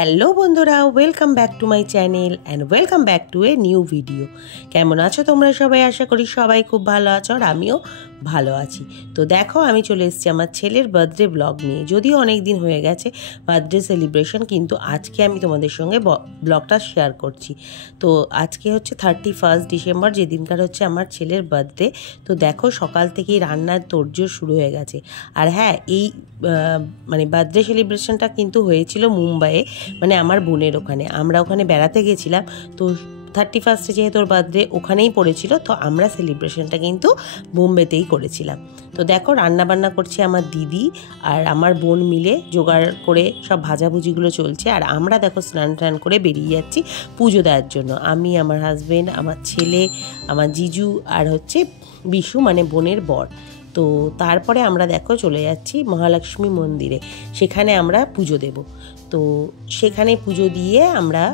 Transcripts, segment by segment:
Hello বন্ধুরা, welcome back to my channel and welcome back to a new video. কেমন আছো তোমরা সবাই? আশা করি সবাই খুব ভালো আছো আর আমিও ভালো আছি। তো দেখো, আমি চলে এসেছি আমার ছেলের বার্থডে ব্লগ নিয়ে। যদিও অনেক দিন হয়ে গেছে বার্থডে সেলিব্রেশন, কিন্তু আজকে আমি তোমাদের সঙ্গে ব্লগটা শেয়ার করছি। তো আজকে হচ্ছে 31 ডিসেম্বর, যেদিনকার হচ্ছে আমার ছেলের বার্থডে। তো দেখো, সকাল থেকেই রান্নার তোড়জোড় শুরু হয়ে গেছে। আর হ্যাঁ, এই মানে বার্থডে সেলিব্রেশনটা কিন্তু হয়েছিল মুম্বাইয়ে, মানে আমার বোনের ওখানে। আমরা ওখানে বেড়াতে গেছিলাম, তো 31 যেহেতু ওর বার্থডে ওখানেই পড়েছিল, তো আমরা সেলিব্রেশনটা কিন্তু বোম্বেতেই করেছিলাম। তো দেখো, রান্নাবান্না করছে আমার দিদি আর আমার বোন মিলে, জোগাড় করে সব ভাজাভুজিগুলো চলছে। আর আমরা দেখো স্নান টান করে বেরিয়ে যাচ্ছি পুজো দেওয়ার জন্য। আমি, আমার হাজব্যান্ড, আমার ছেলে, আমার জিজু আর হচ্ছে বিশু, মানে বোনের বর। তো তারপরে আমরা দেখো চলে যাচ্ছি মহালক্ষ্মী মন্দিরে, সেখানে আমরা পুজো দেব। তো সেখানে পুজো দিয়ে আমরা,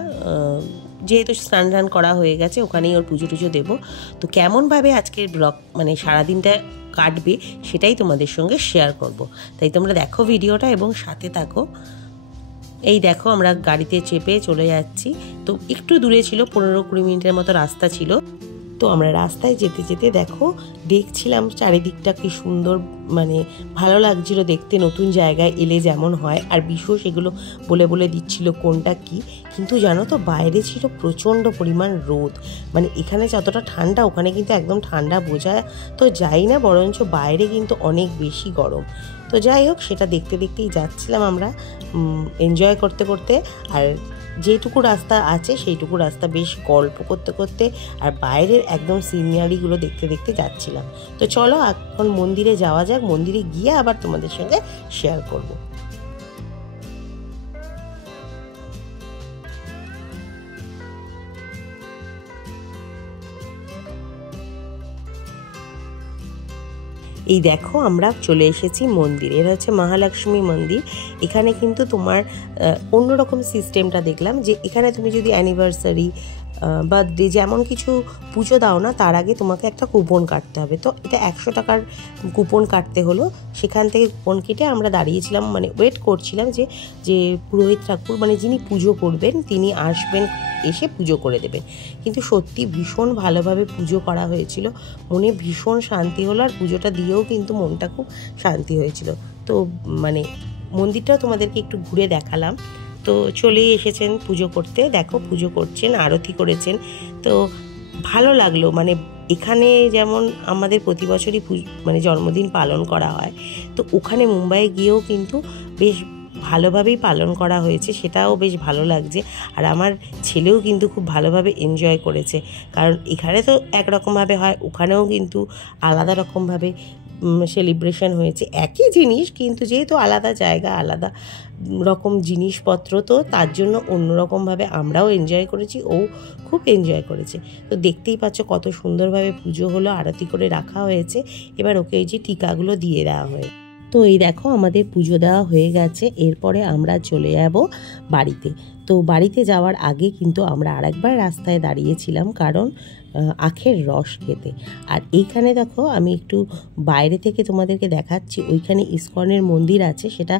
যেহেতু স্নান টান করা হয়ে গেছে, ওখানেই ওর পুজো টুজো দেবো। তো কেমনভাবে আজকের ব্লগ, মানে সারাদিনটা কাটবে, সেটাই তোমাদের সঙ্গে শেয়ার করব। তাই তোমরা দেখো ভিডিওটা এবং সাথে থাকো। এই দেখো, আমরা গাড়িতে চেপে চলে যাচ্ছি। তো একটু দূরে ছিল, 15-20 মিনিটের মতো রাস্তা ছিল। তো আমরা রাস্তায় যেতে যেতে দেখো দেখছিলাম চারিদিকটা কি সুন্দর, মানে ভালো লাগছিল দেখতে, নতুন জায়গায় এলে যেমন হয়। আর বিশেষ সেগুলো বলে বলে দিচ্ছিল কোনটা কি। কিন্তু জানো তো, বাইরে ছিল প্রচণ্ড পরিমাণ রোদ। মানে এখানে যতটা ঠান্ডা, ওখানে কিন্তু একদম ঠান্ডা বোঝা তো যাই না, বরঞ্চ বাইরে কিন্তু অনেক বেশি গরম। তো যাই হোক, সেটা দেখতে দেখতেই যাচ্ছিলাম আমরা, এনজয় করতে করতে। আর যেটুকু রাস্তা আছে সেইটুকু রাস্তা বেশ গল্প করতে করতে আর বাইরের একদম সিনারিগুলো দেখতে দেখতে যাচ্ছিলাম। তো চলো এখন মন্দিরে যাওয়া যাক, মন্দিরে গিয়ে আবার তোমাদের সঙ্গে শেয়ার করব। এই দেখো, আমরা চলে এসেছি মন্দিরে। এটা হচ্ছে মহালক্ষ্মী মন্দির। এখানে কিন্তু তোমার অন্যরকম সিস্টেমটা দেখলাম, যে এখানে তুমি যদি অ্যানিভার্সারি, বার্থডে যেমন কিছু পুজো দাও না, তার আগে তোমাকে একটা কুপন কাটতে হবে। তো এটা 100 টাকার কুপন কাটতে হলো। সেখান থেকে কুপন কেটে আমরা দাঁড়িয়েছিলাম, মানে ওয়েট করছিলাম যে পুরোহিত ঠাকুর, মানে যিনি পুজো করবেন, তিনি আসবেন, এসে পুজো করে দেবেন। কিন্তু সত্যি ভীষণ ভালোভাবে পুজো করা হয়েছিল, মনে ভীষণ শান্তি হলো। আর পুজোটা দিয়েও কিন্তু মনটা খুব শান্তি হয়েছিল। তো মানে মন্দিরটাও তোমাদেরকে একটু ঘুরে দেখালাম। তো চলেই এসেছেন পুজো করতে। দেখো, পুজো করছেন, আরতি করেছেন। তো ভালো লাগলো। মানে এখানে যেমন আমাদের প্রতি বছরই মানে জন্মদিন পালন করা হয়, তো ওখানে মুম্বাইয়ে গিয়েও কিন্তু বেশ ভালোভাবেই পালন করা হয়েছে, সেটাও বেশ ভালো লাগছে। আর আমার ছেলেও কিন্তু খুব ভালোভাবে এনজয় করেছে, কারণ এখানে তো একরকমভাবে হয়, ওখানেও কিন্তু আলাদা রকমভাবে সেলিব্রেশন হয়েছে। একই জিনিস, কিন্তু যেহেতু আলাদা জায়গা, আলাদা রকম জিনিসপত্র, তো তার জন্য অন্যরকমভাবে আমরাও এনজয় করেছি, ও খুব এনজয় করেছে। তো দেখতেই পাচ্ছ কত সুন্দরভাবে পুজো হলো, আরতি করে রাখা হয়েছে। এবার ওকে এই যে টিকাগুলো দিয়ে দেওয়া হয়েছে। তো এই দেখো, আমাদের পুজো দেওয়া হয়ে গেছে। এরপরে আমরা চলে যাব বাড়িতে। তো বাড়িতে যাওয়ার আগে কিন্তু আমরা আরেকবার রাস্তায় দাঁড়িয়েছিলাম, কারণ আখের রস খেতে। আর এইখানে দেখো, আমি একটু বাইরে থেকে তোমাদেরকে দেখাচ্ছি, ওইখানে ইসকনের মন্দির আছে, সেটা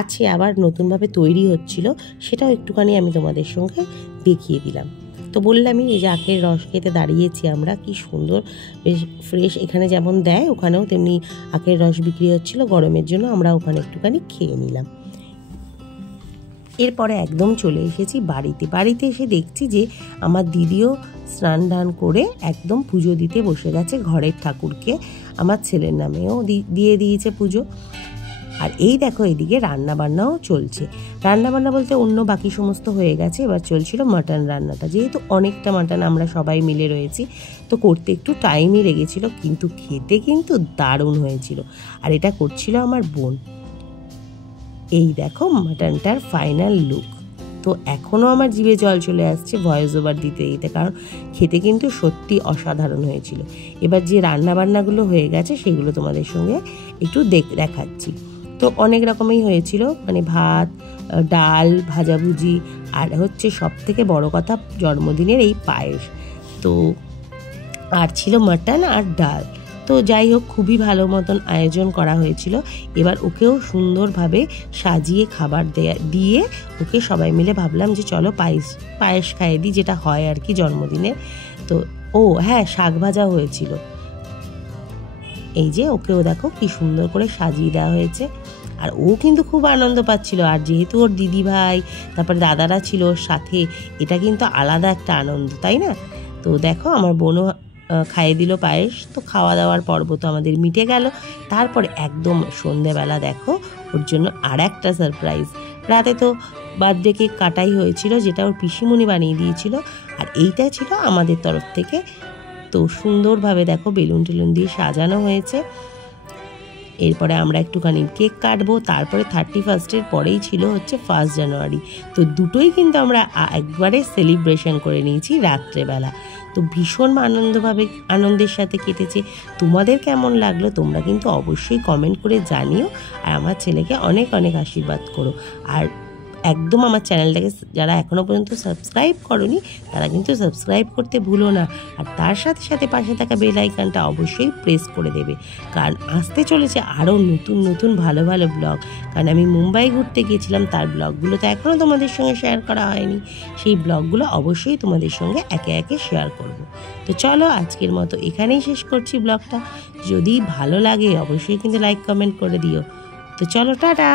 আছে, আবার নতুনভাবে তৈরি হচ্ছিল, সেটাও একটুখানি আমি তোমাদের সঙ্গে দেখিয়ে দিলাম। তো বললামই, এই যে আখের রস খেতে দাঁড়িয়েছি আমরা, কি সুন্দর, বেশ ফ্রেশ। এখানে যেমন দেয়, ওখানেও তেমনি আখের রস বিক্রি হচ্ছিল গরমের জন্য, আমরা ওখানে একটুখানি খেয়ে নিলাম। এরপরে একদম চলে এসেছি বাড়িতে এসে দেখছি যে আমার দিদিও স্নান দান করে একদম পুজো দিতে বসে গেছে ঘরের ঠাকুরকে। আমার ছেলের নামেও দিয়ে দিয়েছে পুজো। আর এই দেখো, এদিকে রান্নাবান্নাও চলছে। রান্নাবান্না বলতে অন্য বাকি সমস্ত হয়ে গেছে, এবার চলছিল মাটন রান্নাটা। যেহেতু অনেকটা মাটন আমরা সবাই মিলে রয়েছি, তো করতে একটু টাইমই লেগেছিল, কিন্তু খেতে কিন্তু দারুণ হয়েছিল। আর এটা করছিল আমার বোন। এই দেখো মাটনটার ফাইনাল লুক। তো এখনও আমার জিভে জল চলে আসছে ভয়েস ওভার দিতে দিতে, কারণ খেতে কিন্তু সত্যি অসাধারণ হয়েছিল। এবার যে রান্নাবান্নাগুলো হয়ে গেছে, সেগুলো তোমাদের সঙ্গে একটু দেখাচ্ছি। তো অনেক রকমই হয়েছিল, মানে ভাত, ডাল, ভাজাভুজি, আর হচ্ছে সব থেকে বড় কথা জন্মদিনের এই পায়েস। তো আর ছিল মাটন আর ডাল। তো তো যাই হোক, খুবই ভালো মতন আয়োজন করা হয়েছিল। এবার ওকেও সুন্দরভাবে সাজিয়ে খাবার দিয়ে ওকে সবাই মিলে ভাবলাম যে চলো পায়েস খাইয়ে দিই, যেটা হয় আর কি জন্মদিনে। তো হ্যাঁ, শাক ভাজা হয়েছিল। এই যে ওকেও দেখো কি সুন্দর করে সাজিয়ে দেওয়া হয়েছে, আর ও কিন্তু খুব আনন্দ পাচ্ছিল। আর যেহেতু ওর দিদি ভাই তারপর দাদারা ছিল ওর সাথে, এটা কিন্তু আলাদা একটা আনন্দ, তাই না? তো দেখো আমার বোনও খাইয়ে দিল পায়েস। তো খাওয়া দাওয়ার পর্ব তো আমাদের মিটে গেল। তারপরে একদম সন্ধেবেলা দেখো ওর জন্য আর একটা সারপ্রাইজ। রাতে তো বার্থডে কেক কাটাই হয়েছিল, যেটা ওর পিসিমণি বানিয়ে দিয়েছিল, আর এইটা ছিল আমাদের তরফ থেকে। তো সুন্দরভাবে দেখো বেলুন টেলুন দিয়ে সাজানো হয়েছে। এরপরে আমরা একটুখানি কেক কাটবো। তারপরে 31 পরেই ছিল হচ্ছে 1 জানুয়ারি। তো দুটোই কিন্তু আমরা একবারে সেলিব্রেশন করে নিয়েছি রাত্রেবেলা। তো ভীষণ আনন্দের সাথে কেটেছে। তোমাদের কেমন লাগলো তোমরা কিন্তু অবশ্যই কমেন্ট করে জানিও, আর আমার ছেলেকে অনেক অনেক আশীর্বাদ করো। আর একদম আমার চ্যানেলটাকে যারা এখনও পর্যন্ত সাবস্ক্রাইব করোনি তারা কিন্তু সাবস্ক্রাইব করতে ভুলো না, আর তার সাথে সাথে পাশে থাকা বেল আইকনটা অবশ্যই প্রেস করে দেবে, কারণ আসতে চলেছে আরও নতুন নতুন ভালো ভালো ব্লগ। কারণ আমি মুম্বাই ঘুরতে গিয়েছিলাম, তার ব্লগগুলো তো এখনও তোমাদের সঙ্গে শেয়ার করা হয়নি। সেই ব্লগগুলো অবশ্যই তোমাদের সঙ্গে একে একে শেয়ার করব। তো চলো আজকের মতো এখানেই শেষ করছি ব্লগটা। যদি ভালো লাগে অবশ্যই কিন্তু লাইক কমেন্ট করে দিও। তো চলো, টাটা।